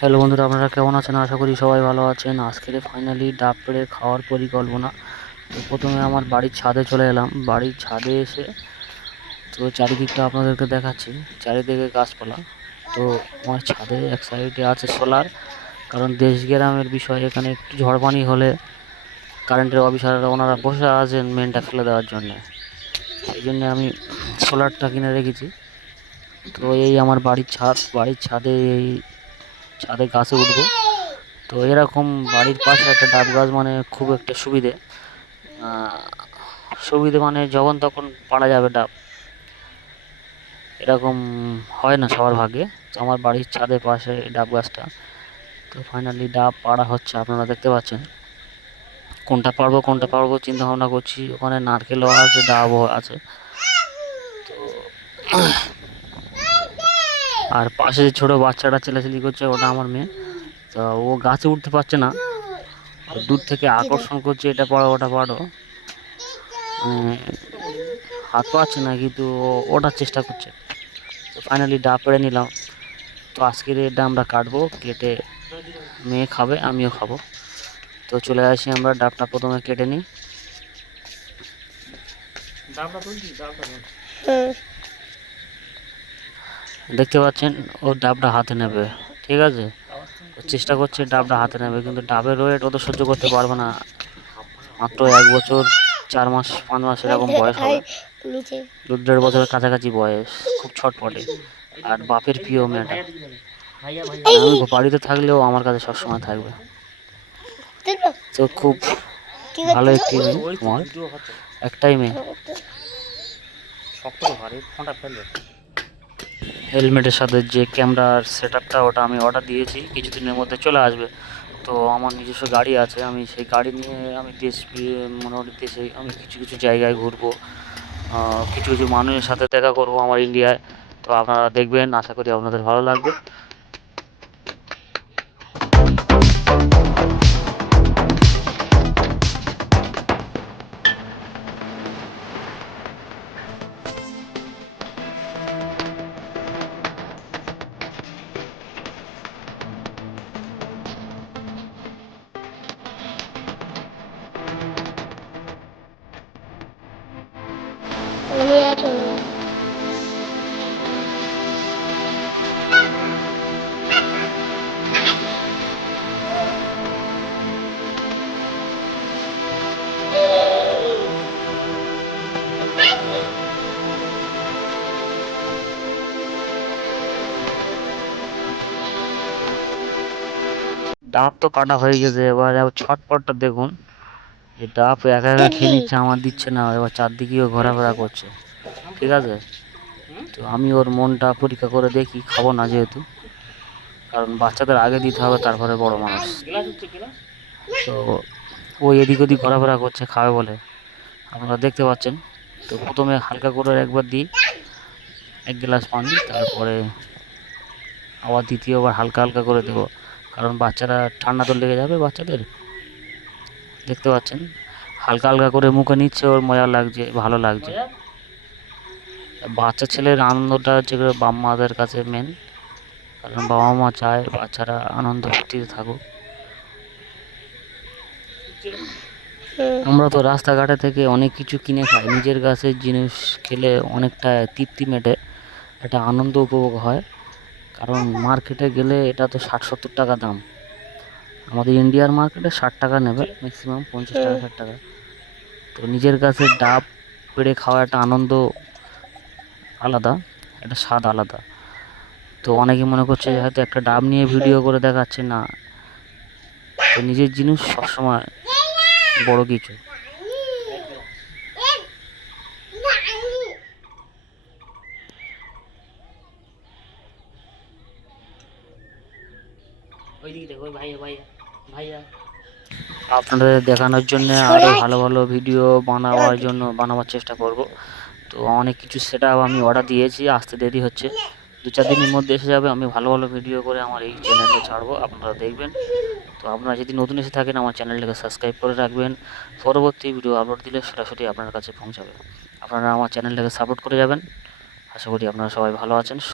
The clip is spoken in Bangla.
হ্যালো বন্ধুরা, আপনারা কেমন আছেন? আশা করি সবাই ভালো আছেন। আজকে ফাইনালি ডাব পেড়ে খাওয়ার পরিকল্পনা, তো প্রথমে আমার বাড়ির ছাদে চলে এলাম। বাড়ির ছাদে এসে তো চারিদিকটা আপনাদেরকে দেখাচ্ছি। চারিদিকে গাছপালা। তো আমার ছাদে এক সাইডে আছে সোলার। কারণ দেশ গ্রামের বিষয় এখানে একটু ঝড় পানি হলে কারেন্টের অফিসাররা ওনারা বসে আছেন মেনটা ফেলে দেওয়ার জন্য। এই জন্যে আমি সোলারটা কিনে রেখেছি। তো এই আমার বাড়ির ছাদ, বাড়ির ছাদে এই ছাদে গাছে উঠবো। তো এরকম বাড়ির পাশে একটা ডাব গাছ মানে খুব একটা সুবিধে। সুবিধে মানে যখন তখন পাড়া যাবে ডাব। এরকম হয় না সবার ভাগ্যে। তো আমার বাড়ির ছাদের পাশে ডাব গাছটা। তো ফাইনালি ডাব পাড়া হচ্ছে, আপনারা দেখতে পাচ্ছেন। কোনটা পারব কোনটা পারব চিন্তা ভাবনা করছি। ওখানে নারকেলও আছে, ডাবও আছে। তো আর পাশে যে ছোটো বাচ্চাটা চেলাচেলি করছে ওটা আমার মেয়ে। তো ও গাছে উঠতে পারছে না। দূর থেকে আকর্ষণ করছে এটা পাড়ো ওটা পাড়ো। উম, হাত পাচ্ছে না কিন্তু ও ওঠার চেষ্টা করছে। তো ফাইনালি ডাব পেড়ে নিলাম। তো আজকের এটা আমরা কাটবো কেটে মেয়ে খাবে আমিও খাব। তো চলে আসি আমরা ডাবটা প্রথমে কেটে নিই। ডাবটা তুলছি ডাবটা হুম দেখতে পাচ্ছেন, ও ডাবটা হাতে নেবে, ঠিক আছে? চেষ্টা করছে ডাবটা হাতে নেবে, কিন্তু ডাবের ওয়েট ও তো সহ্য করতে পারবে না। মাত্র এক বছর, চার মাস, পাঁচ মাস এরকম বয়স হবে। দু দেড় বছরের কাছাকাছি বয়স, খুব ছটপটে আর বাপের প্রিয় মেয়েটা। বাড়িতে থাকলেও আমার কাছে সবসময় থাকবে। তো খুব ভালো একটি মেয়ে একটাই মেয়ে। হেলমেটের সাথে যে ক্যামেরার সেট আপটা ওটা আমি অর্ডার দিয়েছি, কিছুদিনের মধ্যে চলে আসবে। তো আমার নিজস্ব গাড়ি আছে, আমি সেই গাড়ি নিয়ে আমি দেশ মোটামুটি দেশে আমি কিছু কিছু জায়গায় ঘুরবো কিছু কিছু মানুষের সাথে দেখা করব আমার ইন্ডিয়ায় তো আপনারা দেখবেন, আশা করি আপনাদের ভালো লাগবে। ডাব তো কাটা হয়ে গেছে, এবার ছটপটটা দেখুন। এই ডাব একা একা খেয়ে নিচ্ছে, আমার দিচ্ছে না, এবার চারদিকেও ঘোরাফেরা করছে। ঠিক আছে? তো আমি ওর মনটা পরীক্ষা করে দেখি, খাব না যেহেতু। কারণ বাচ্চাদের আগে দিতে হবে, তারপরে বড় মানুষ। তো ও এদিক ওদিক ঘোরাফেরা করছে, খাবে বলে। আপনারা দেখতে পাচ্ছেন। তো প্রথমে হালকা করে একবার দিই। এক গ্লাস পানি, তারপরে আবার দ্বিতীয়বার হালকা হালকা করে দেবো। কারণ বাচ্চারা ঠান্ডা তো লেগে যাবে বাচ্চাদের। দেখতে পাচ্ছেন? হালকা হালকা করে মুখে নিচ্ছে, ওর মজা লাগছে, ভালো লাগছে। বাচ্চা ছেলের আনন্দটা হচ্ছে বাবা মাদের কাছে মেন কারণ বাবা মা চায় বাচ্চারা আনন্দ ফুর্তিতে থাকুক। আমরা তো রাস্তাঘাটে থেকে অনেক কিছু কিনে খাই। নিজের গাছের জিনিস খেলে অনেকটা তৃপ্তি মেটে। একটা আনন্দ উপভোগ হয়। কারণ মার্কেটে গেলে এটা তো ষাট সত্তর টাকা দাম। আমাদের ইন্ডিয়ার মার্কেটে ষাট টাকা নেবে ম্যাক্সিমাম পঞ্চাশ টাকা, ষাট টাকা। তো নিজের কাছে ডাব পেড়ে খাওয়া একটা আনন্দ আলাদা, একটা স্বাদ আলাদা। তো অনেকে মনে করছে হয়তো একটা ডাব নিয়ে ভিডিও করে দেখাচ্ছে, না। তো নিজের জিনিস সবসময় বড় কিছু। আপনাদের দেখানোর জন্য আরও ভালো ভালো ভিডিও বানাবার জন্য বানাবার চেষ্টা করব। তো অনেক কিছু সেটা আমি অর্ডার দিয়েছি আসতে দেরি হচ্ছে। দু চার দিনের মধ্যে এসে যাবে আমি ভালো ভালো ভিডিও করে আমার এই চ্যানেলে ছাড়বো আপনারা দেখবেন। তো আপনারা যদি নতুন এসে থাকেন আমার চ্যানেলটাকে সাবস্ক্রাইব করে রাখবেন। পরবর্তী ভিডিও আপলোড দিলে সরাসরি আপনার কাছে পৌঁছাবে। আপনারা আমার চ্যানেলটাকে সাপোর্ট করে যাবেন। আশা করি আপনারা সবাই ভালো আছেন